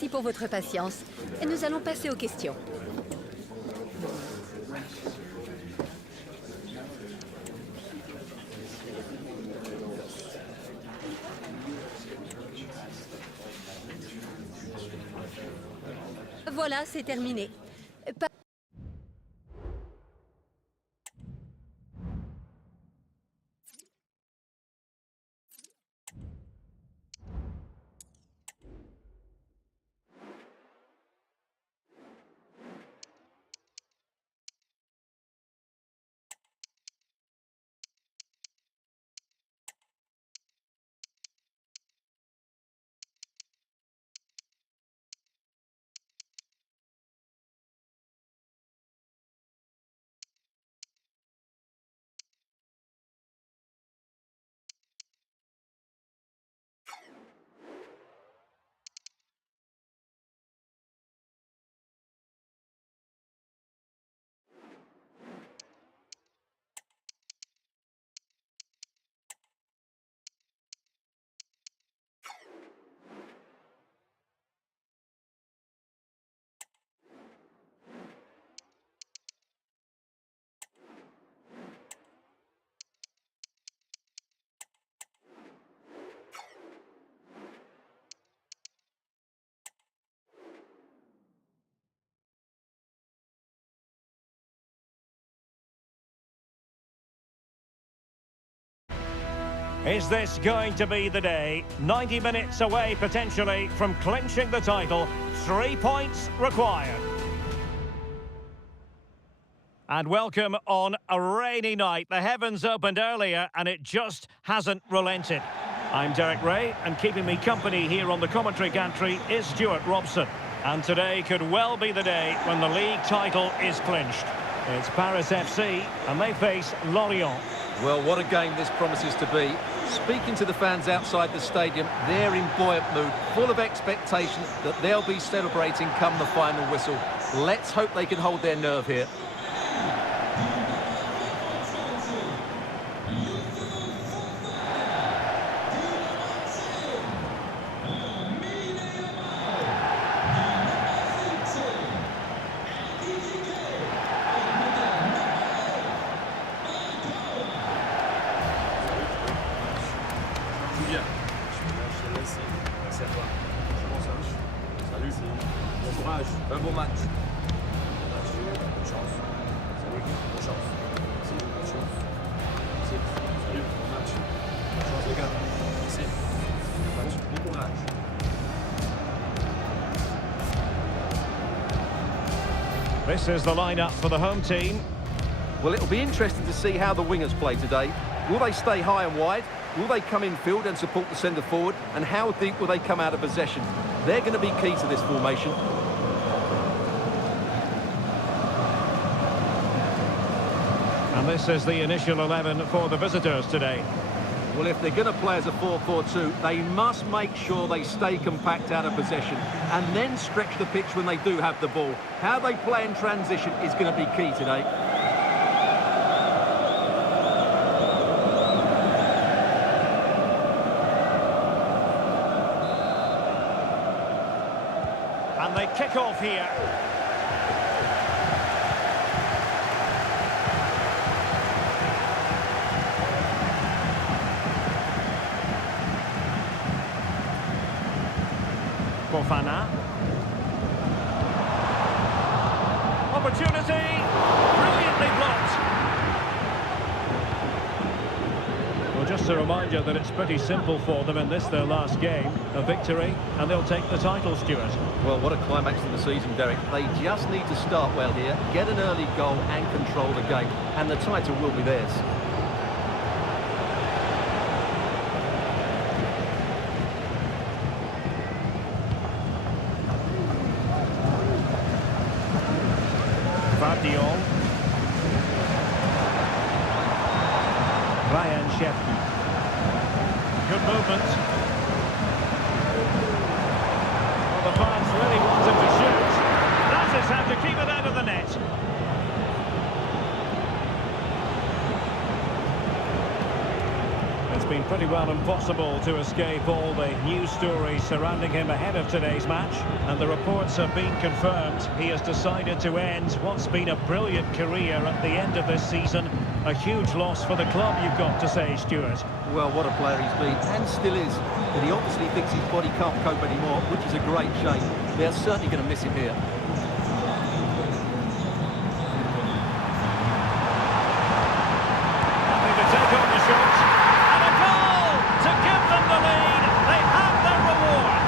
Merci pour votre patience. Et nous allons passer aux questions. Voilà, c'est terminé. Is this going to be the day? 90 minutes away, potentially, from clinching the title. 3 points required. And welcome on a rainy night. The heavens opened earlier, and it just hasn't relented. I'm Derek Ray, and keeping me company here on the commentary gantry is Stuart Robson. And today could well be the day when the league title is clinched. It's Paris FC, and they face Lorient. Well, what a game this promises to be. Speaking to the fans outside the stadium, they're in buoyant mood, full of expectation that they'll be celebrating come the final whistle. Let's hope they can hold their nerve here. Un bon match. Bonne chance. Salut. Bonne chance. Merci. Bonne chance. Merci. Salut. Bon match. Bonne chance les gars. Merci. Bon match. Bon courage. This is the lineup for the home team. Well, it'll be interesting to see how the wingers play today. Will they stay high and wide? Will they come in field and support the centre forward? And how deep will they come out of possession? They're going to be key to this formation. And this is the initial 11 for the visitors today. Well, if they're going to play as a 4-4-2, they must make sure they stay compact out of possession and then stretch the pitch when they do have the ball. How they play in transition is going to be key today. And they kick off here. Fofana. Opportunity. Brilliantly blocked. Well, just a reminder that it's pretty simple for them in this, their last game. A victory, and they'll take the title, Stuart. Well, what a climax to the season, Derek. They just need to start well here, get an early goal and control the game, and the title will be theirs. Dion. Ryan Sheffield. Good movement. Well, the fans really wanted to shoot. That is how to keep it out of the net. It's been pretty well impossible to escape all the news stories surrounding him ahead of today's match. And the reports have been confirmed. He has decided to end what's been a brilliant career at the end of this season. A huge loss for the club, you've got to say, Stuart. Well, what a player he's been, and still is. But he obviously thinks his body can't cope anymore, which is a great shame. They're certainly going to miss him here. Happy to take on the shot. And a goal to give them the lead. They have their reward.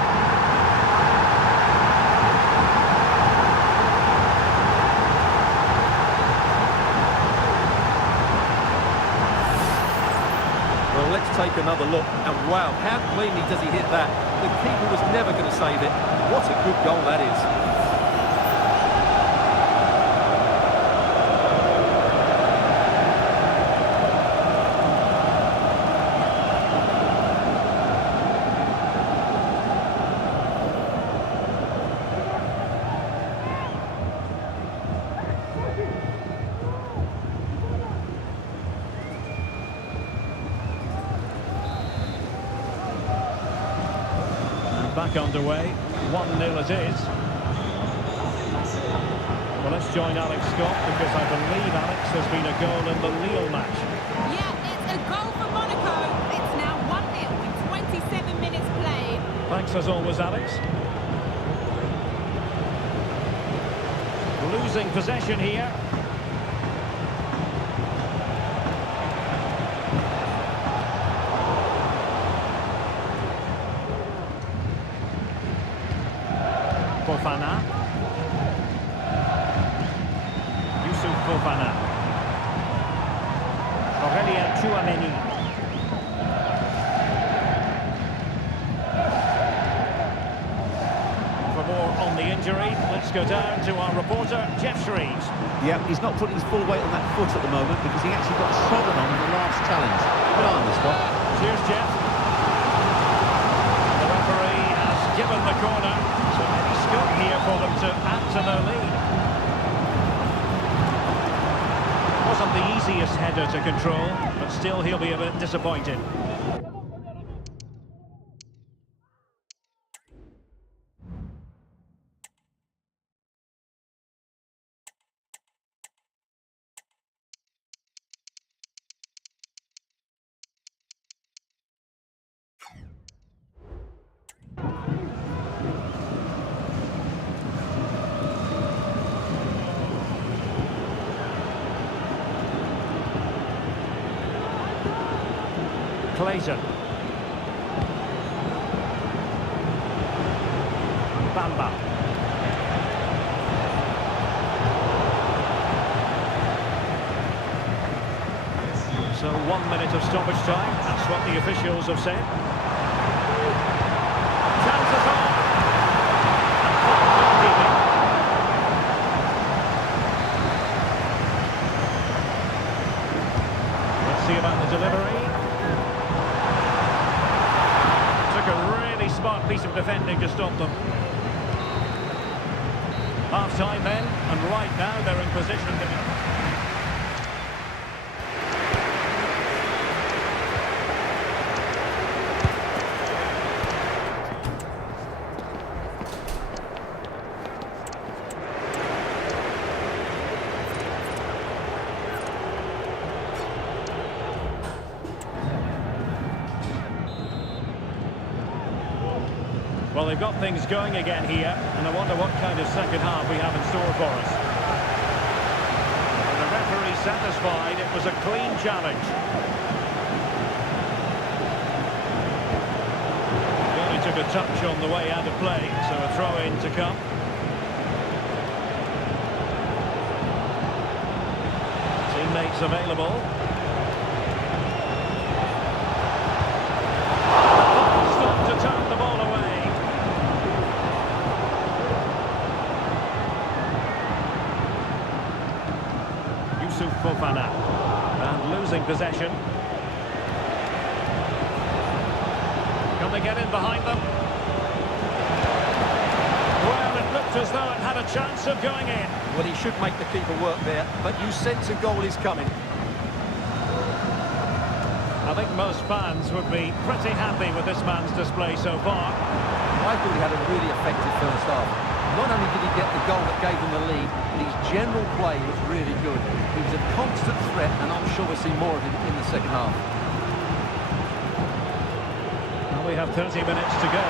Well, let's take another look. And wow, how cleanly does he hit that? The keeper was never going to save it. What a good goal that is. Back underway, 1-0 it is. Well, let's join Alex Scott, because I believe, Alex, there's been a goal in the Lille match. Yeah, it's a goal for Monaco. It's now 1-0 with 27 minutes played. Thanks as always, Alex. Losing possession here. Fofana. Youssouf Fofana. Aurélien Tchouameni. For more on the injury, let's go down to our reporter, Jeff Shreves. Yeah, he's not putting his full weight on that foot at the moment because he actually got trodden on in the last challenge. Keep an eye on this one. Cheers, Jeff. The referee has given the corner. So any scope here for them to add to their lead. Wasn't the easiest header to control, but still he'll be a bit disappointed. Clayton. Bamba. So 1 minute of stoppage time. That's what the officials have said. Chances on. Let's see about the delivery. Smart piece of defending to stop them. Half-time then, and right now they're in position to... Well, they've got things going again here, and I wonder what kind of second half we have in store for us. And the referee satisfied it was a clean challenge. He only took a touch on the way out of play, so a throw-in to come. Teammates available. Stop to turn the ball away. Fofana, and losing possession. Can they get in behind them? Well, it looked as though it had a chance of going in. Well, he should make the keeper work there, but you sense a goal is coming. I think most fans would be pretty happy with this man's display so far. I thought he had a really effective first half. Not only did he get the goal that gave him the lead, but his general play was really good. He was a constant threat, and I'm sure we'll see more of him in the second half. Well, we have 30 minutes to go.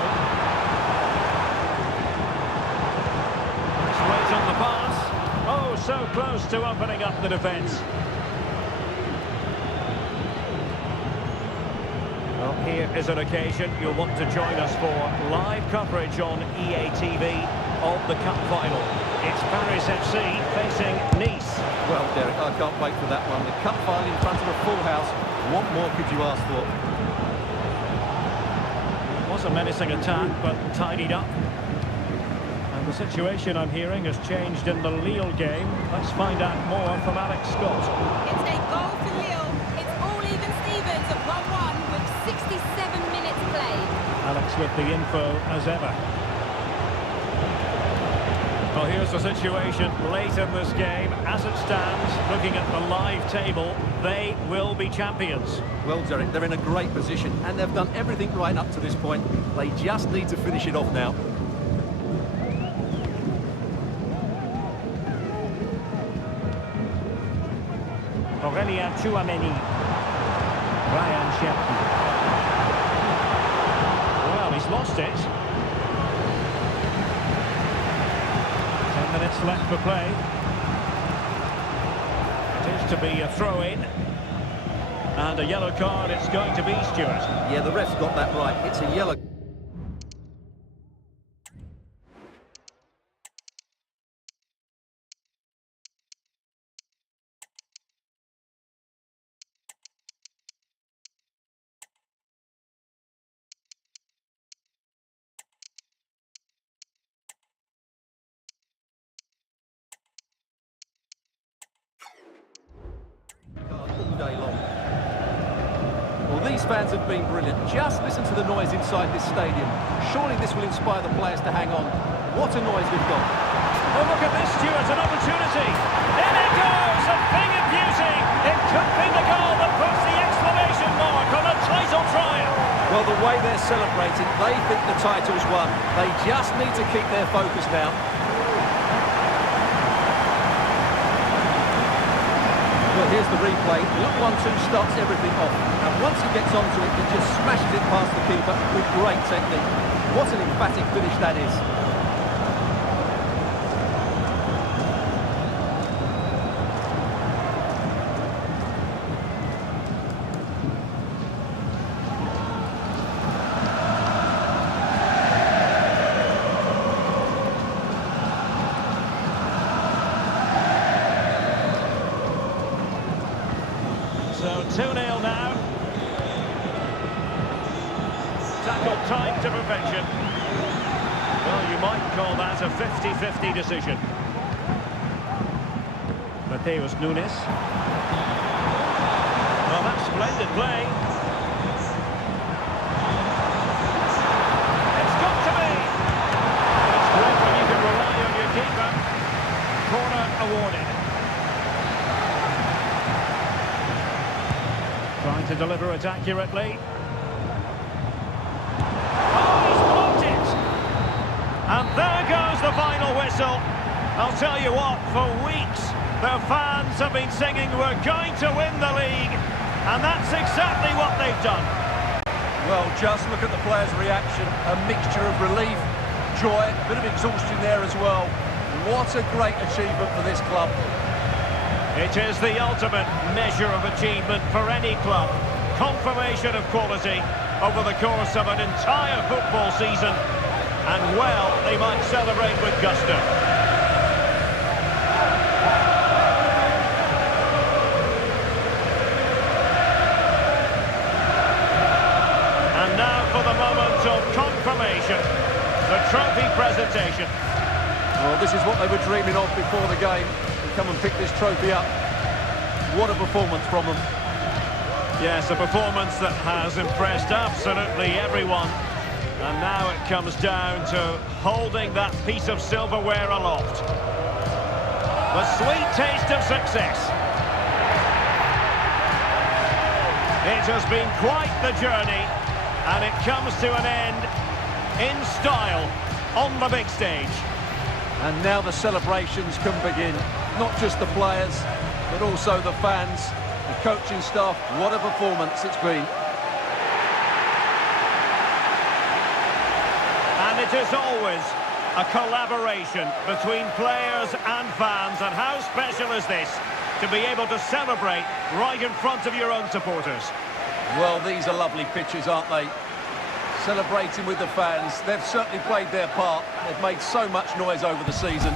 Let's wait on the pass. Oh, so close to opening up the defence. Well, here is an occasion you'll want to join us for live coverage on EA TV of the Cup final. It's Paris FC facing Nice. Well, Derek, I can't wait for that one. The Cup final in front of a full house. What more could you ask for? It was a menacing attack, but tidied up. And the situation I'm hearing has changed in the Lille game. Let's find out more from Alex Scott. It's a goal for Lille. It's all even Stevens at 1-1 with 67 minutes played. Alex with the info as ever. Well, here's the situation late in this game. As it stands, looking at the live table, they will be champions. Well, Derek, they're in a great position, and they've done everything right up to this point. They just need to finish it off now. Aurélien Tchouameni. Ryan Cherki. Well, he's lost it. 10 minutes left for play. It is to be a throw-in. And a yellow card it's going to be, Stuart. Yeah, the ref's got that right. It's a yellow. All day long. Well, these fans have been brilliant. Just listen to the noise inside this stadium. Surely this will inspire the players to hang on. What a noise we've got. Oh, look at this, Stuart, an opportunity. In it goes, a thing of beauty. It could be the goal that puts the exclamation mark on a title triumph. Well, the way they're celebrating, they think the title's won. They just need to keep their focus now. Well, here's the replay. Look, 1-2 starts everything off. And once he gets onto it, he just smashes it past the keeper with great technique. What an emphatic finish that is. So 2-0 now. Tackled tight to perfection. Well, you might call that a 50-50 decision. Mateus Nunes. Well, that's splendid play. It's got to be. It's great when you can rely on your keeper. Corner awarded. Trying to deliver it accurately. Oh, he's blocked it! And there goes the final whistle. I'll tell you what, for weeks, their fans have been singing, we're going to win the league. And that's exactly what they've done. Well, just look at the players' reaction. A mixture of relief, joy, a bit of exhaustion there as well. What a great achievement for this club. It is the ultimate measure of achievement for any club. Confirmation of quality over the course of an entire football season. And well, they might celebrate with gusto. And now for the moment of confirmation. The trophy presentation. Well, this is what they were dreaming of before the game. Come and pick this trophy up. What a performance from them. Yes, a performance that has impressed absolutely everyone. And now it comes down to holding that piece of silverware aloft. The sweet taste of success. It has been quite the journey, and it comes to an end in style on the big stage. And now the celebrations can begin. Not just the players, but also the fans, the coaching staff. What a performance it's been. And it is always a collaboration between players and fans. And how special is this, to be able to celebrate right in front of your own supporters? Well, these are lovely pictures, aren't they? Celebrating with the fans. They've certainly played their part. They've made so much noise over the season.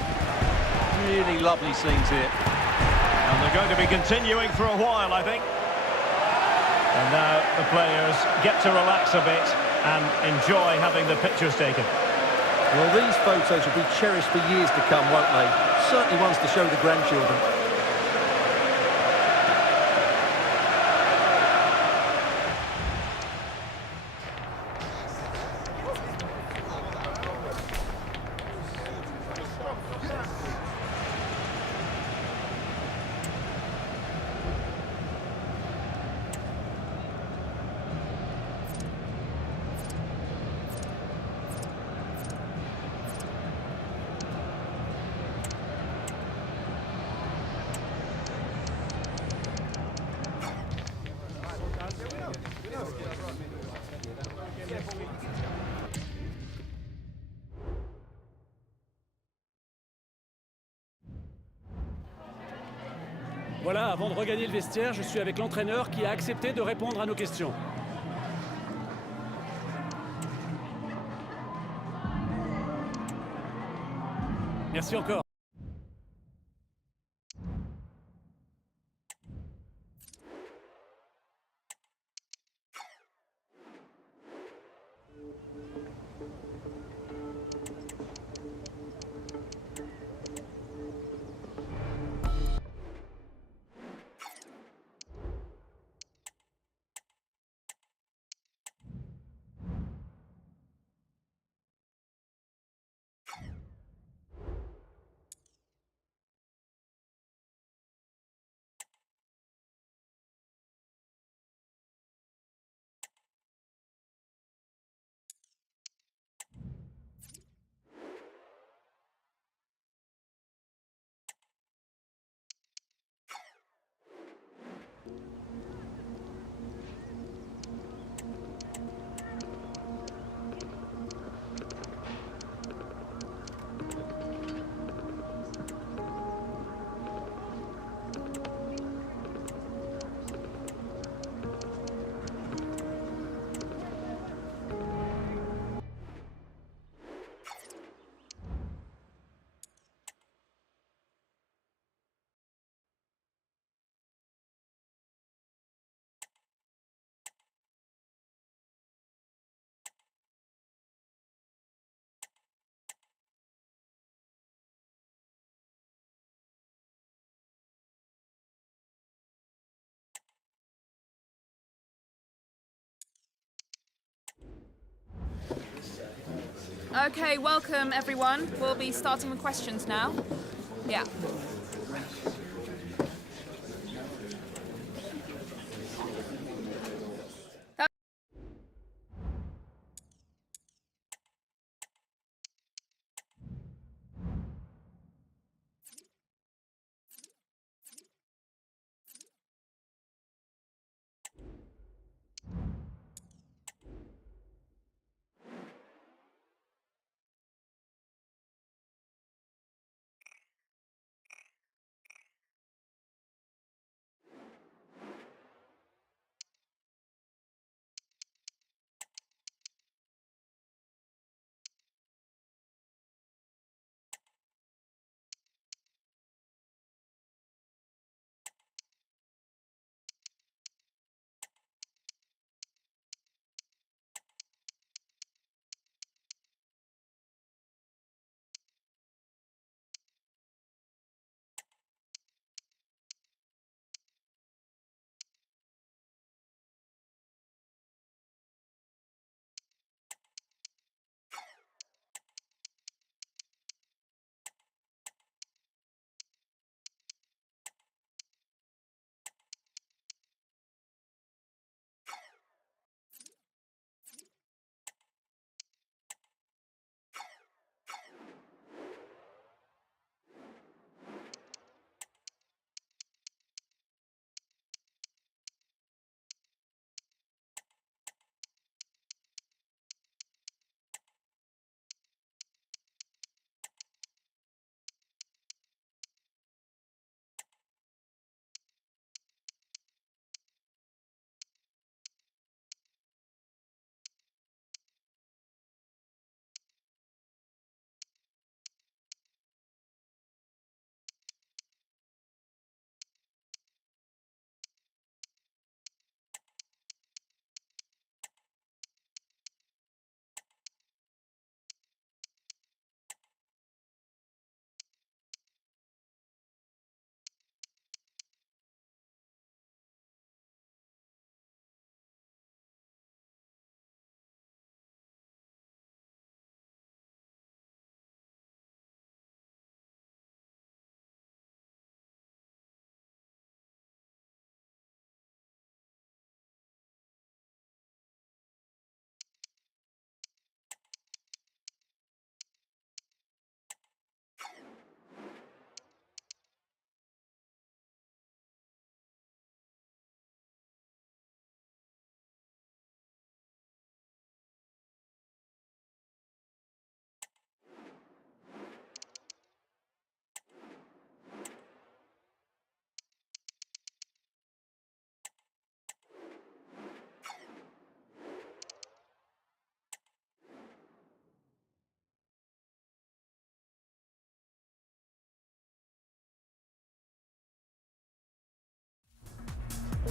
Really lovely scenes here. And they're going to be continuing for a while, I think. And now the players get to relax a bit and enjoy having the pictures taken. Well, these photos will be cherished for years to come, won't they? Certainly ones to show the grandchildren. Voilà, avant de regagner le vestiaire, je suis avec l'entraîneur qui a accepté de répondre à nos questions. Merci encore. Okay, welcome everyone. We'll be starting with questions now. Yeah.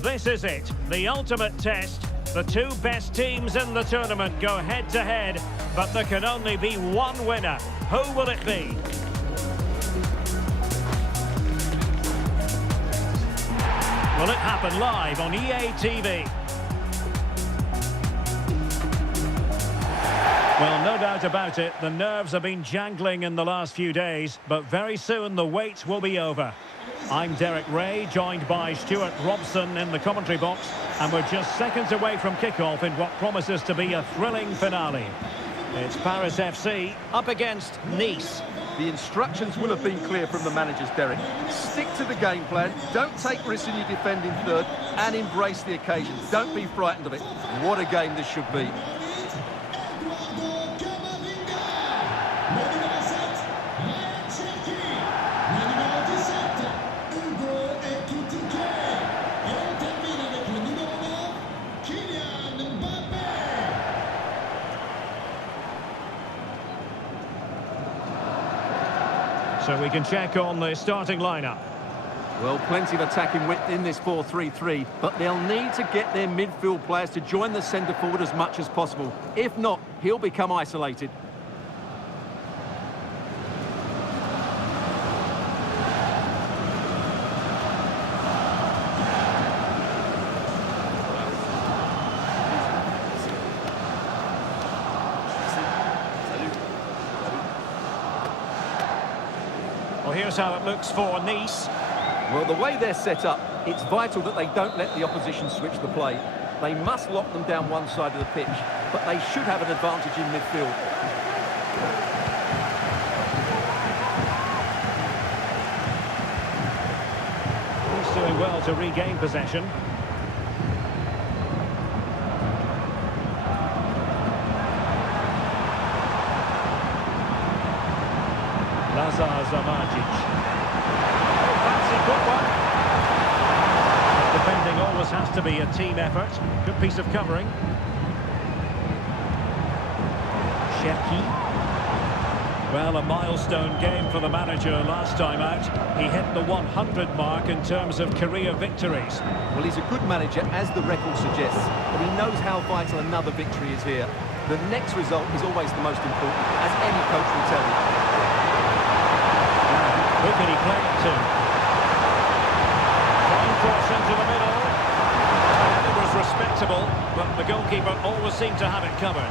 This is it, the ultimate test. The two best teams in the tournament go head-to-head, but there can only be one winner. Who will it be? Will it happen live on EA TV? Well, no doubt about it, the nerves have been jangling in the last few days, but very soon the wait will be over. I'm Derek Ray, joined by Stuart Robson in the commentary box, and we're just seconds away from kickoff in what promises to be a thrilling finale. It's Paris FC up against Nice. The instructions will have been clear from the managers, Derek. Stick to the game plan, don't take risks in your defending third, and embrace the occasion. Don't be frightened of it. What a game this should be. So we can check on the starting lineup. Well, plenty of attacking width in this 4-3-3, but they'll need to get their midfield players to join the centre forward as much as possible. If not, he'll become isolated. Well, here's how it looks for Nice. Well, the way they're set up, it's vital that they don't let the opposition switch the play. They must lock them down one side of the pitch, but they should have an advantage in midfield. He's doing well to regain possession. A.Madrid. Oh, fancy footwork. Defending always has to be a team effort. Good piece of covering. Cherki. Well, a milestone game for the manager last time out. He hit the 100 mark in terms of career victories. Well, he's a good manager, as the record suggests, but he knows how vital another victory is here. The next result is always the most important, as any coach will tell you. Who can he play it to? Fine cross into the middle. And it was respectable, but the goalkeeper always seemed to have it covered.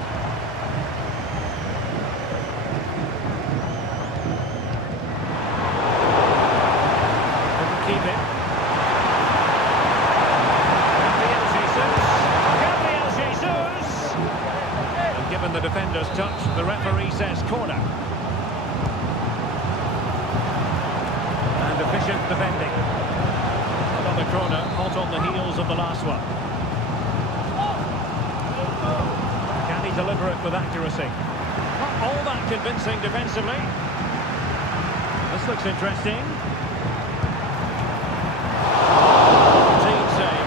Couldn't keep it. Gabriel Jesus! And given the defender's touch, the referee says corner. Efficient defending. Another corner, hot on the heels of the last one. Can he deliver it with accuracy? Not all that convincing defensively. This looks interesting. Team save.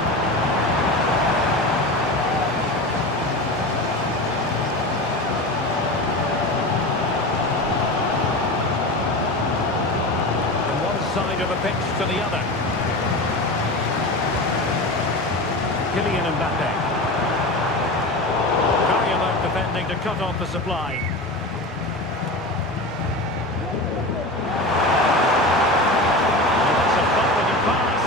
Side of the pitch to the other. Kylian Mbappe. Very alert defending to cut off the supply. It's a forward pass.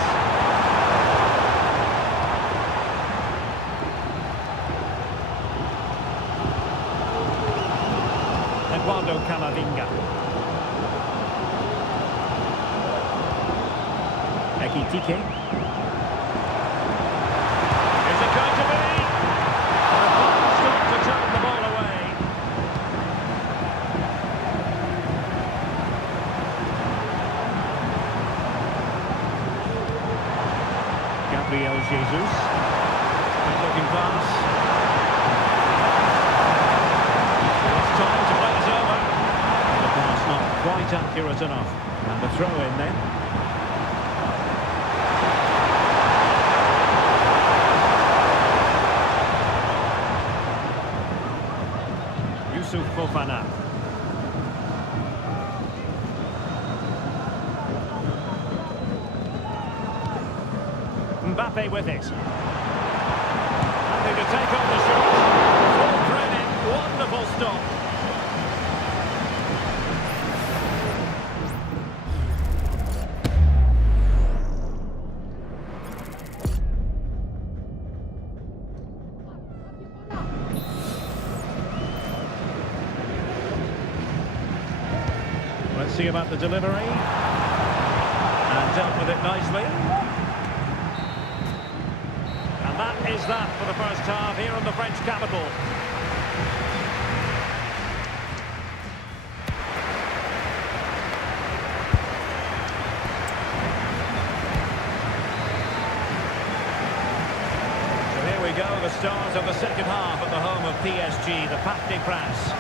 Eduardo Camavinga. Ekitike. Is it going to be? The ball's got to turn the ball away. Gabriel Jesus. Good looking pass. It's time to play this over. The pass not quite accurate enough. And the throw in then. Fofana. Mbappe with it. Happy to take on the shot. Full credit. Wonderful stop. Let's see about the delivery. And dealt with it nicely. And that is that for the first half here in the French capital. So here we go, the start of the second half at the home of PSG, the Parc des Princes.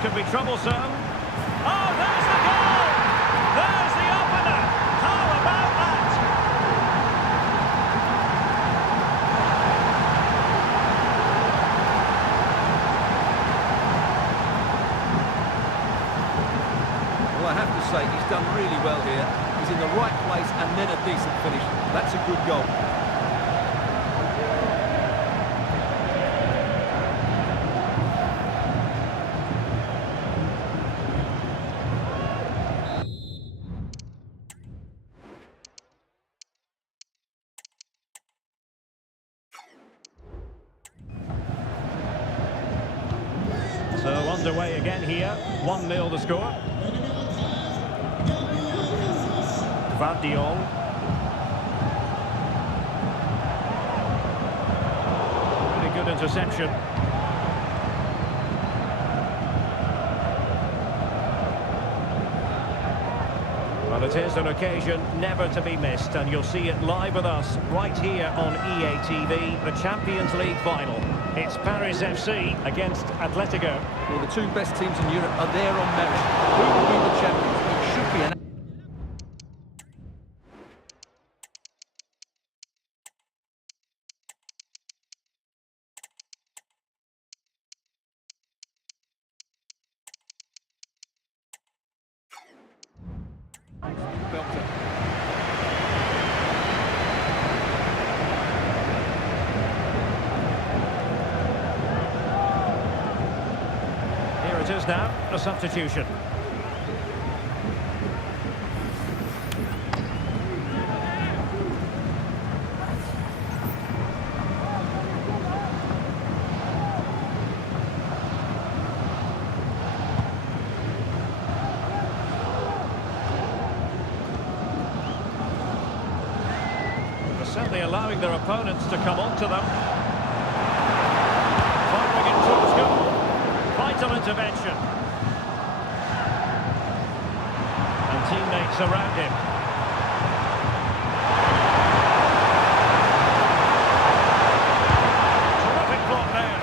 Could be troublesome. Oh, there's the goal! There's the opener! How about that? Well, I have to say, he's done really well here. He's in the right place and then a decent finish. That's a good goal. So underway again here, 1-0 the score. Vardiol. Really good interception. Well, it is an occasion never to be missed, and you'll see it live with us right here on EA TV, the Champions League final. It's Paris FC against Atletico. Well, the two best teams in Europe are there on merit. Who will be the champions? It should be an... Belter. Here it is now, a substitution. Certainly allowing their opponents to come onto them. Firing it towards goal. Vital intervention. And teammates around him. Terrific block there.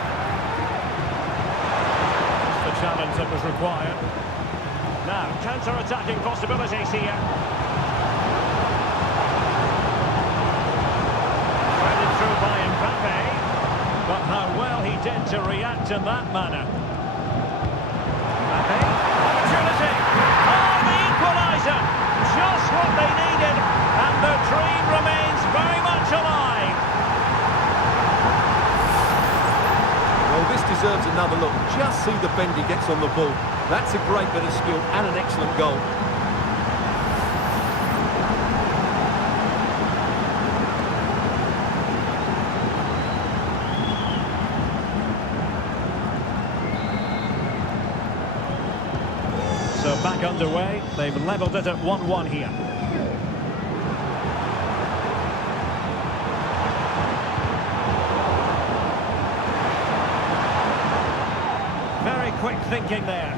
Just the challenge that was required. Now, counter-attacking possibilities here. By Mbappe, but how well he did to react in that manner. Mbappe, opportunity! Oh, the equaliser! Just what they needed, and the dream remains very much alive. Well, this deserves another look. Just see the bend he gets on the ball. That's a great bit of skill and an excellent goal. So back underway, they've levelled it at 1-1 here. Very quick thinking there.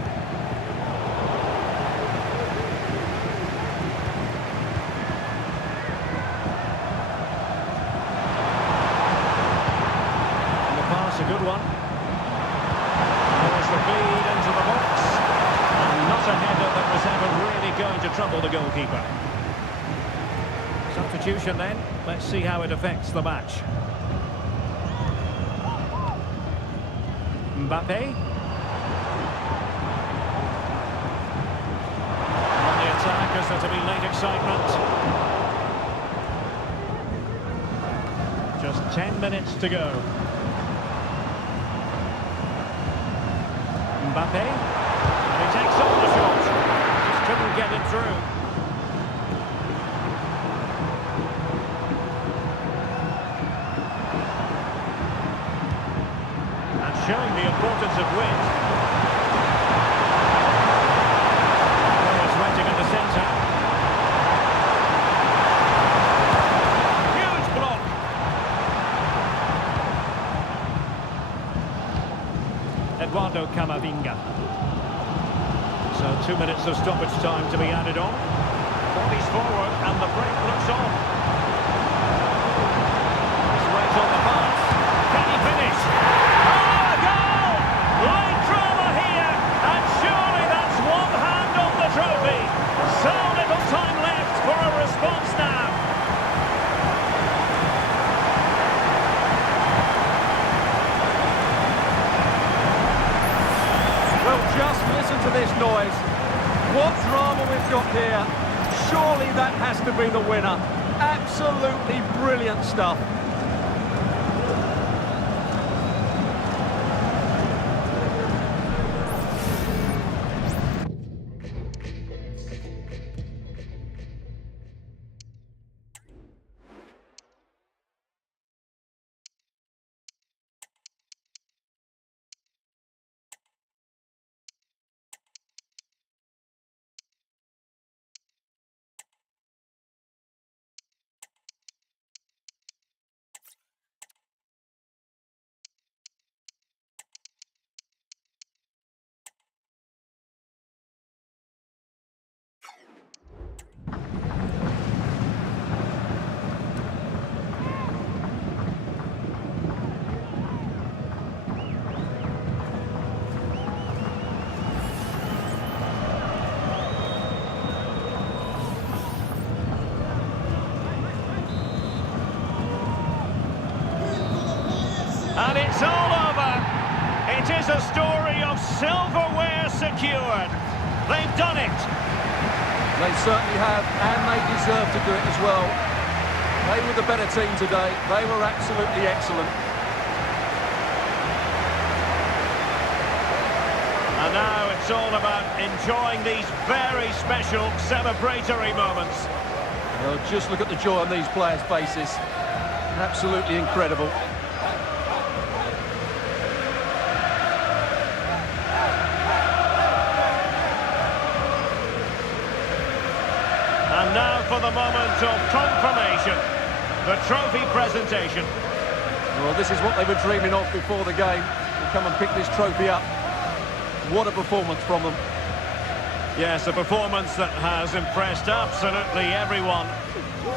And the pass, a good one. There's the feed into the box. Not a header that was ever really going to trouble the goalkeeper. Substitution then. Let's see how it affects the match. Mbappe. there to be late excitement. Just 10 minutes to go. Mbappe. And he takes on the shot. Just couldn't get it through. And showing the importance of wind. Oh, it's waiting in the centre. Huge block. Eduardo Camavinga. So 2 minutes of stoppage time to be added on. Bodies forward and the break looks on. He's right on the pass. Can he finish? Oh, a goal! Late drama here, and surely that's one hand on the trophy. So little time left for a response now. Well, just listen to this noise. What drama we've got here. Surely that has to be the winner. Absolutely brilliant stuff. And it's all over. It is a story of silverware secured. They've done it. They certainly have, and they deserve to do it as well. They were the better team today. They were absolutely excellent. And now it's all about enjoying these very special celebratory moments. Well, just look at the joy on these players' faces. Absolutely incredible. And now for the moment of confirmation, the trophy presentation. Well, this is what they were dreaming of before the game. To come and pick this trophy up. What a performance from them. Yes, a performance that has impressed absolutely everyone.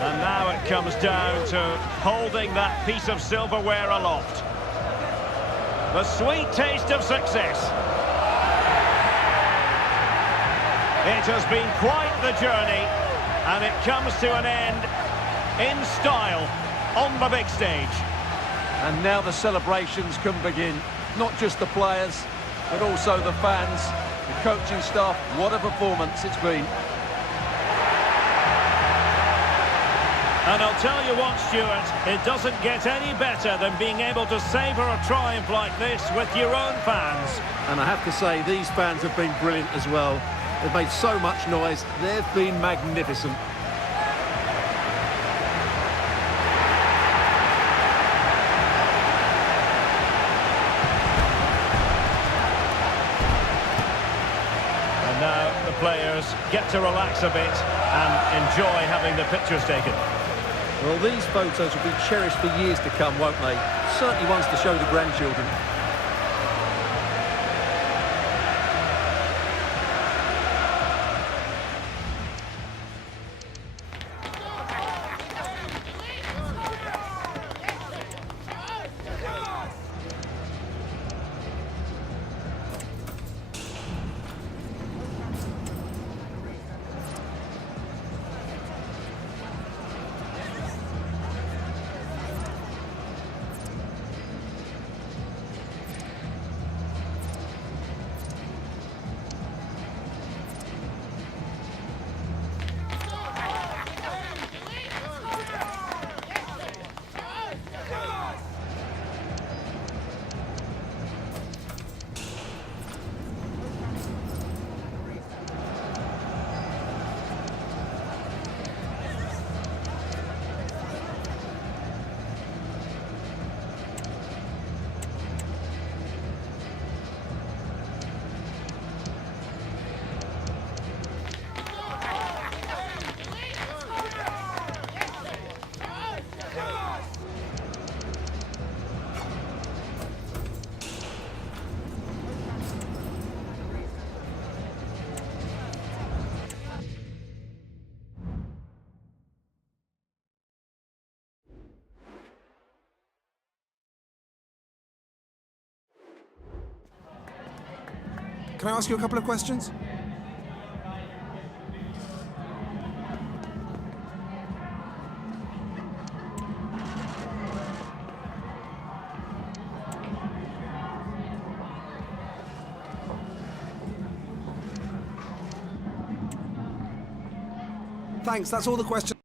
And now it comes down to holding that piece of silverware aloft. The sweet taste of success. It has been quite the journey, and it comes to an end in style on the big stage. And now the celebrations can begin. Not just the players, but also the fans, the coaching staff. What a performance it's been. And I'll tell you what, Stuart, it doesn't get any better than being able to savour a triumph like this with your own fans. And I have to say, these fans have been brilliant as well. They've made so much noise. They've been magnificent. And now the players get to relax a bit and enjoy having the pictures taken. Well, these photos will be cherished for years to come, won't they? Certainly ones to show the grandchildren. Can I ask you a couple of questions? Thanks, that's all the questions.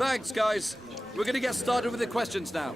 Thanks, guys. We're going to get started with the questions now.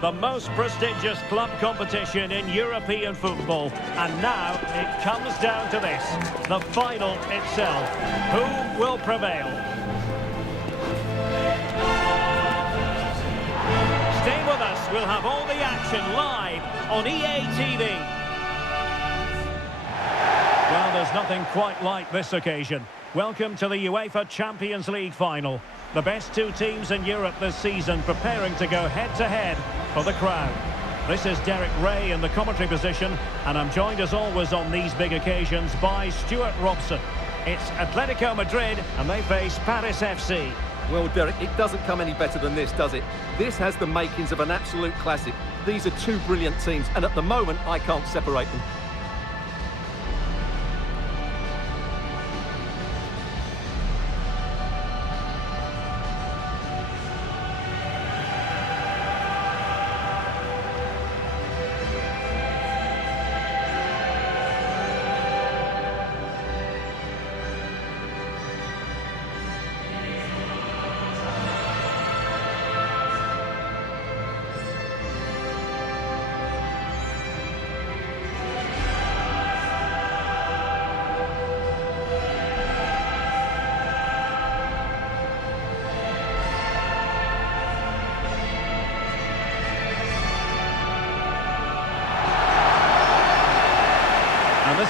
The most prestigious club competition in European football. And now it comes down to this, the final itself. Who will prevail? Stay with us, we'll have all the action live on EA TV. Well, there's nothing quite like this occasion. Welcome to the UEFA Champions League final. The best two teams in Europe this season preparing to go head-to-head for the crown. This is Derek Ray in the commentary position, and I'm joined as always on these big occasions by Stuart Robson. It's Atletico Madrid, and they face Paris FC. Well, Derek, it doesn't come any better than this, does it? This has the makings of an absolute classic. These are two brilliant teams, and at the moment, I can't separate them.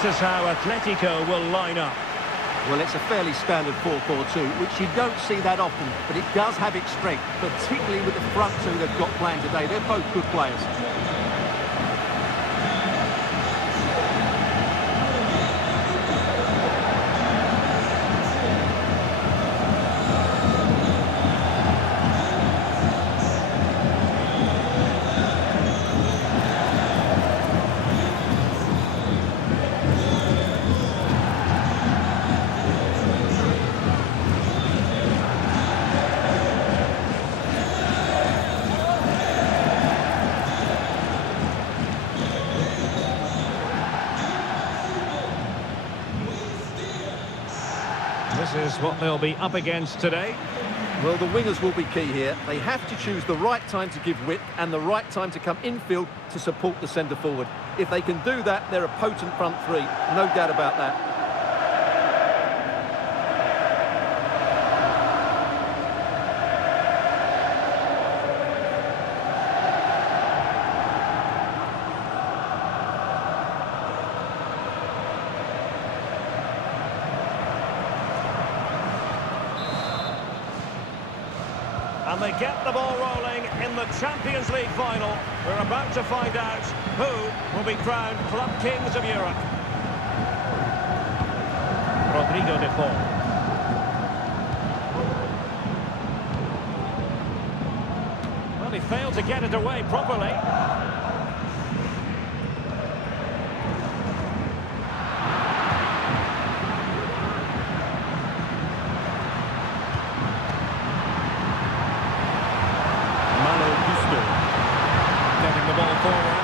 This is how Atletico will line up. Well, it's a fairly standard 4-4-2, which you don't see that often, but it does have its strength, particularly with the front two they've got playing today. They're both good players. This is what they'll be up against today. Well, the wingers will be key here. They have to choose the right time to give width and the right time to come infield to support the centre forward. If they can do that, they're a potent front three. No doubt about that. And they get the ball rolling in the Champions League final. We're about to find out who will be crowned Club Kings of Europe. Rodrigo de Paul. Well, he failed to get it away properly. Getting the ball forward.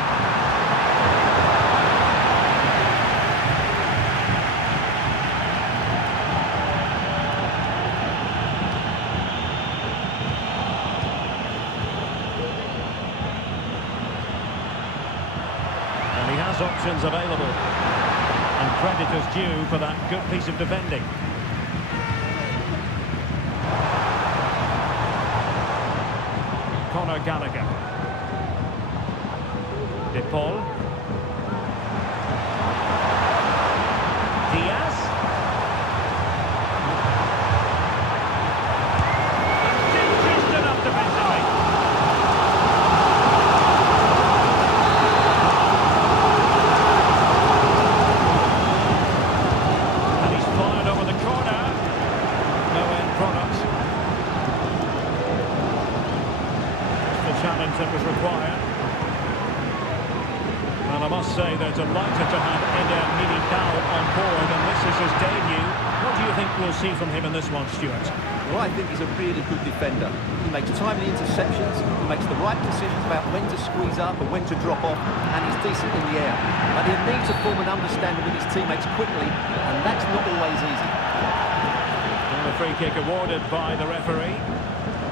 And he has options available. And credit is due for that good piece of defending. Conor Gallagher. De Paul. Diaz. Did just enough defensively. And he's fired over the corner. No end product. Just the challenge that was required. And I must say they're delighted to have Eder Militao on board, and this is his debut. What do you think we'll see from him in this one, Stuart? Well, I think he's a really good defender. He makes timely interceptions, he makes the right decisions about when to squeeze up and when to drop off, and he's decent in the air. But he'll need to form an understanding with his teammates quickly, and that's not always easy. And a free kick awarded by the referee.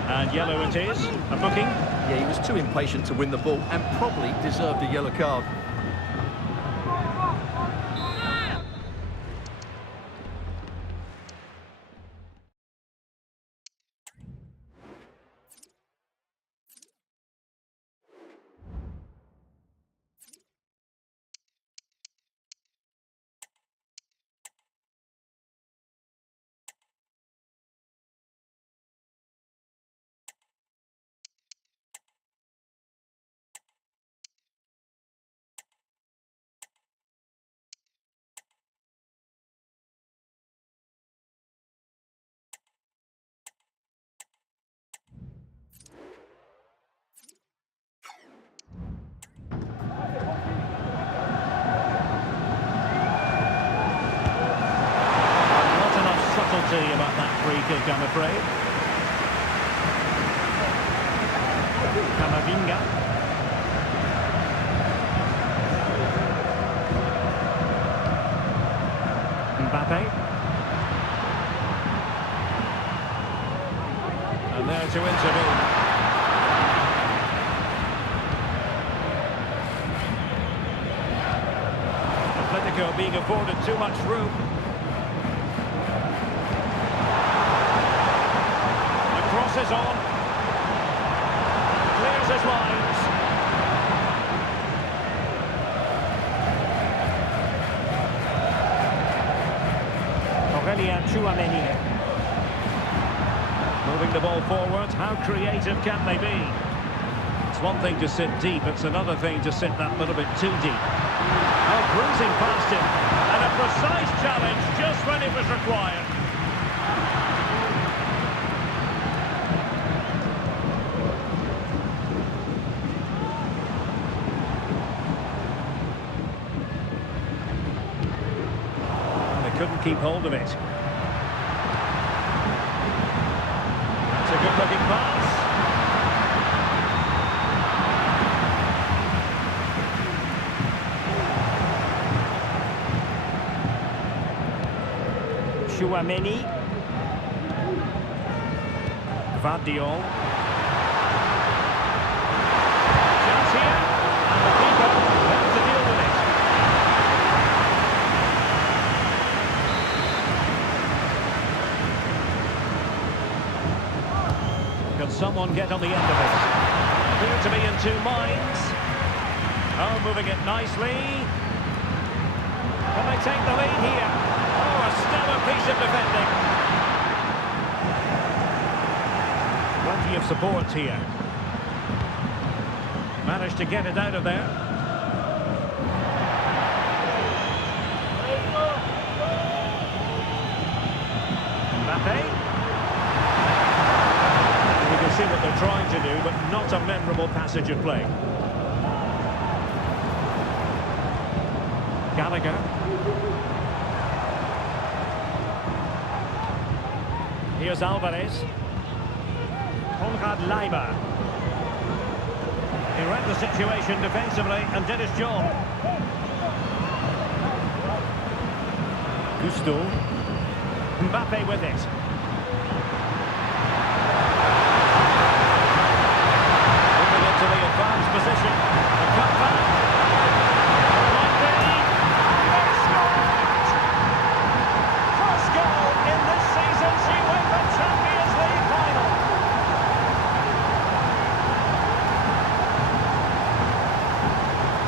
And yellow it is, a booking. Yeah, he was too impatient to win the ball and probably deserved a yellow card. About that free kick, I'm afraid. Camavinga. Mbappe. And there to intervene. Atletico being afforded too much room. Crosses on. Clears his lines. Chouameni. Moving the ball forward, how creative can they be? It's one thing to sit deep, it's another thing to sit that little bit too deep. Oh, bruising past him, and a precise challenge just when it was required. And they couldn't keep hold of it. That's a good-looking pass. Chouameni. Vardiol. Chance here. And the keeper has to deal with it. Can someone get on the end of it? Appear to be in two minds. Oh, moving it nicely. Can they take the lead here? Oh, a stellar piece of defending. Plenty of support here. Managed to get it out of there. Mbappe. You can see what they're trying to do, but not a memorable passage of play. Gallagher. Here's Alvarez. Konrad Leiber. He read the situation defensively and did his job. Gusto. Mbappe with it. Moving into the advanced position. The cutback. Might be. First goal in this season's UEFA Champions League final.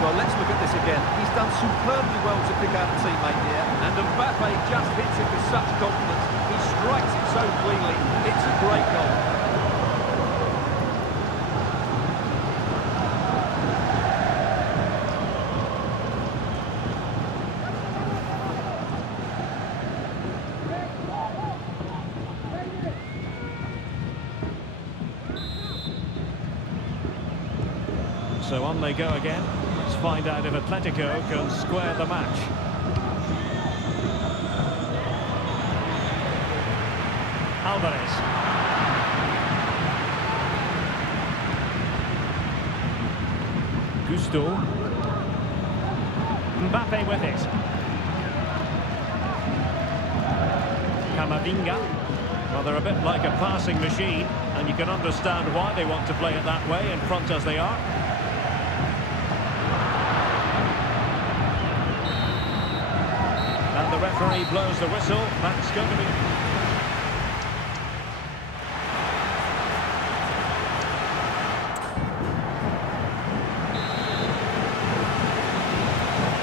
Well, let's look at this again. He's done superbly well to pick out a teammate here, and Mbappe just hits it with such confidence. He strikes it so cleanly. It's a great goal. So on they go again. Let's find out if Atletico can square the match. Alvarez. Gusto. Mbappe with it. Camavinga. Well, they're a bit like a passing machine, and you can understand why they want to play it that way, in front as they are. And the referee blows the whistle. That's going to be...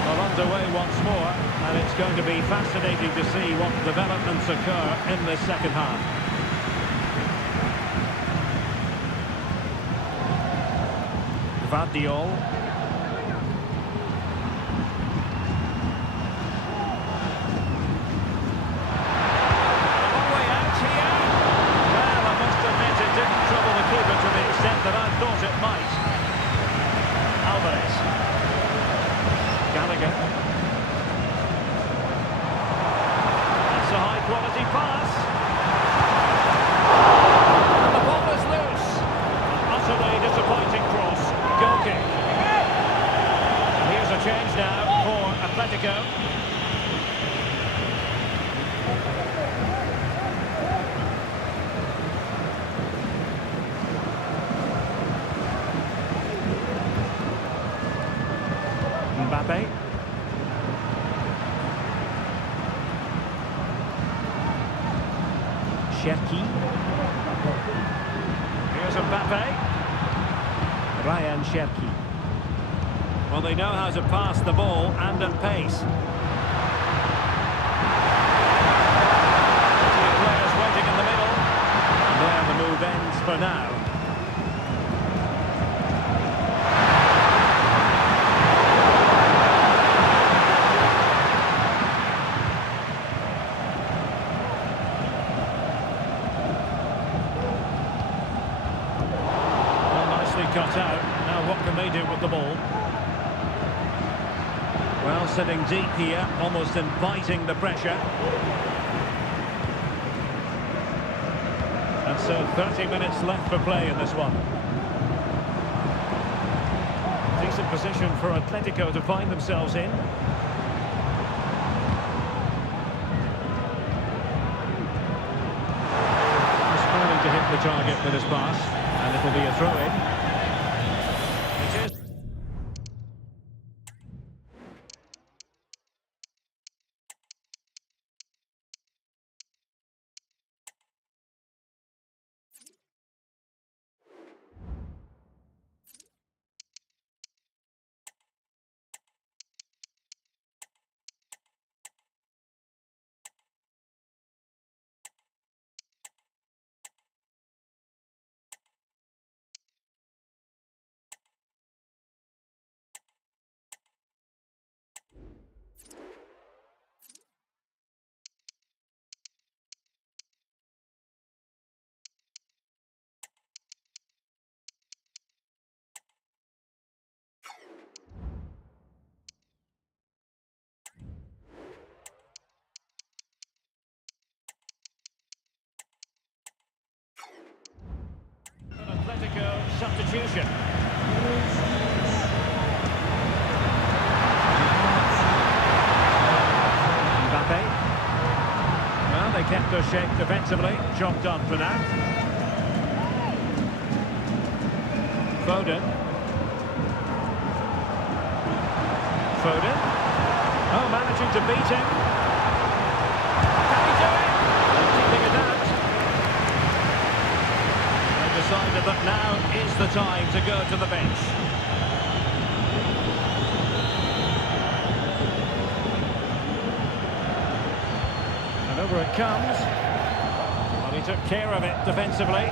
Well, underway once more, and it's going to be fascinating to see what developments occur in this second half. Vardiol. That I thought it might. Alvarez. Gallagher. That's a high-quality pass. And the ball is loose. Utterly disappointing cross. Goal kick. And here's a change now for Atletico. Mbappe. Cherki. Here's Mbappe. Ryan Cherki. Well, they know how to pass the ball and at pace. for now. Well, nicely cut out. Now what can they do with the ball? Well, sitting deep here, almost inviting the pressure. And so 30 minutes left for play in this one. Decent position for Atletico to find themselves in. He's failing to hit the target with his pass, and it'll be a throw-in. It is. Atletico substitution. Mbappe. Well, they kept their shape defensively. Job done for that. Foden. Foden. Oh, managing to beat him. Can he do it? Keeping it out. Decided that now is the time to go to the bench. And over it comes. Well, he took care of it defensively.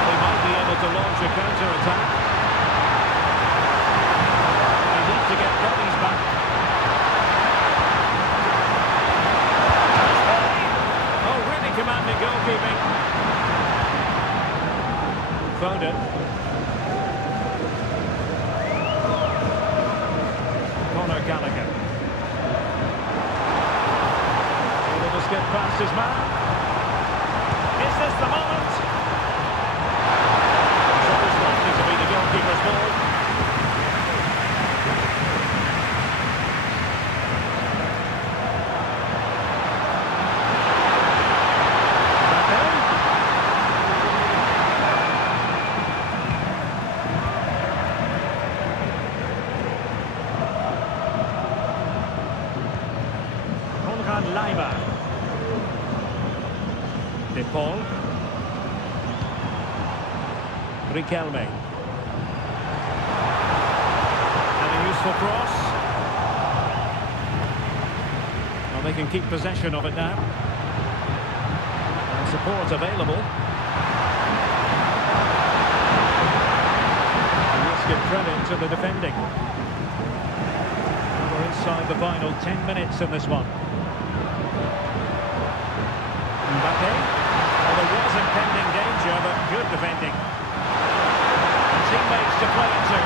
They might be able to launch a counter-attack. They need to get bodies back. Commanding goalkeeping. Foden. Conor Gallagher. Able to skip past his man. Is this the moment? It's always likely to be the goalkeeper's ball. Lima. De Paul. Riquelme. And a useful cross. Well, they can keep possession of it now. And support available. And let's give credit to the defending. We're inside the final 10 minutes in this one. Mbappe. Well, there was impending danger, but good defending. And teammates to play it to.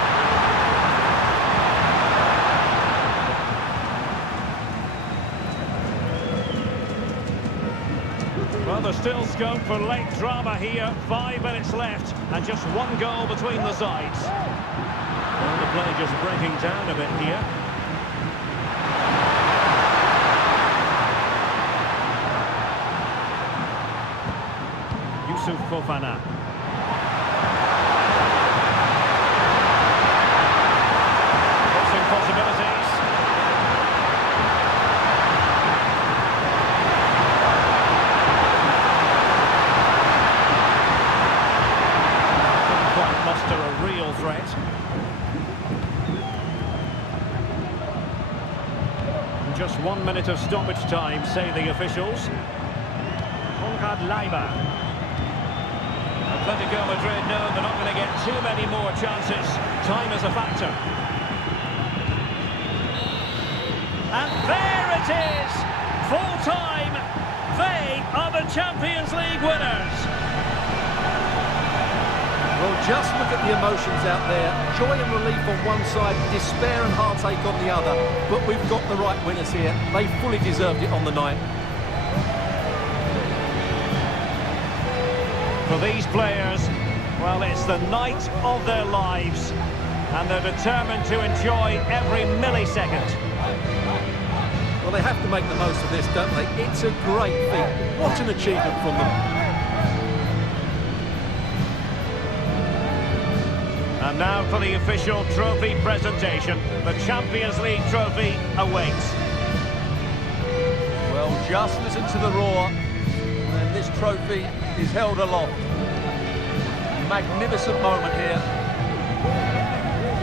Well, there's still scope for late drama here. 5 minutes left, and just one goal between the sides. Well, the play just breaking down a bit here. Fofana. Crossing possibilities. Couldn't quite muster a real threat. And just 1 minute of stoppage time, say the officials. and Lima. Atletico Madrid know they're not going to get too many more chances. Time is a factor. And there it is! Full time! They are the Champions League winners! Well, just look at the emotions out there. Joy and relief on one side, despair and heartache on the other. But we've got the right winners here. They fully deserved it on the night. For these players, well, it's the night of their lives, and they're determined to enjoy every millisecond. Well, they have to make the most of this, don't they? It's a great feat. What an achievement from them. And now for the official trophy presentation. The Champions League trophy awaits. Well, just listen to the roar. And this trophy is held aloft. Magnificent moment here.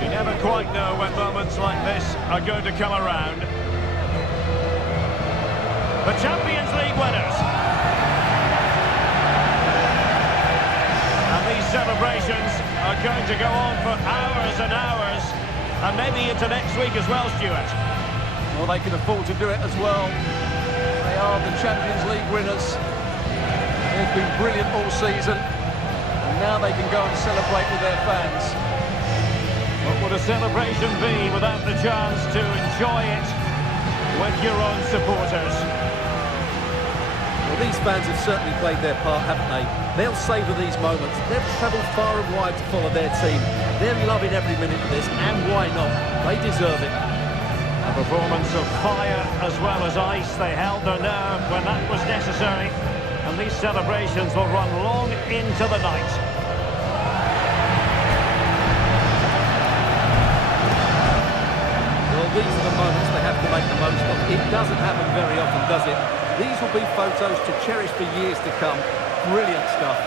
You never quite know when moments like this are going to come around. The Champions League winners. And these celebrations are going to go on for hours and hours, and maybe into next week as well, Stuart. Well, they can afford to do it as well. They are the Champions League winners. They've been brilliant all season, and now they can go and celebrate with their fans. What would a celebration be without the chance to enjoy it with your own supporters? Well, these fans have certainly played their part, haven't they? They'll savour these moments. They've travelled far and wide to follow their team. They're loving every minute of this, and why not? They deserve it. A performance of fire as well as ice. They held their nerve when that was necessary, and these celebrations will run long into the night. Well, these are the moments they have to make the most of. It doesn't happen very often, does it? These will be photos to cherish for years to come. Brilliant stuff.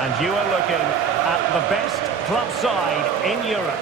And you are looking at the best club side in Europe.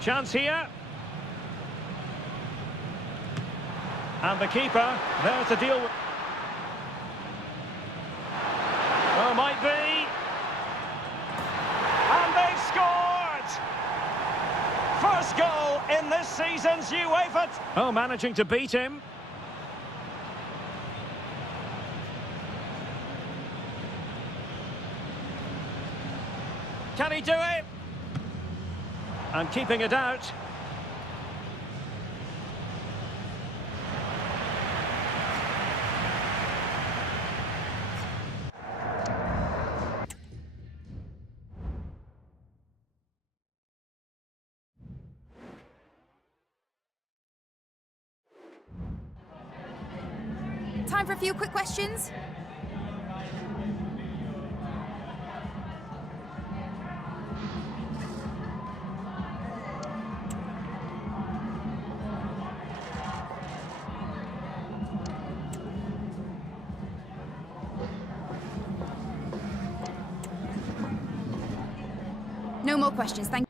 Chance here. And the keeper, there to deal with... Oh, might be. And they've scored! First goal in this season's UEFA. Oh, managing to beat him. Can he do it? And keeping it out. Time for a few quick questions. No more questions, thank you.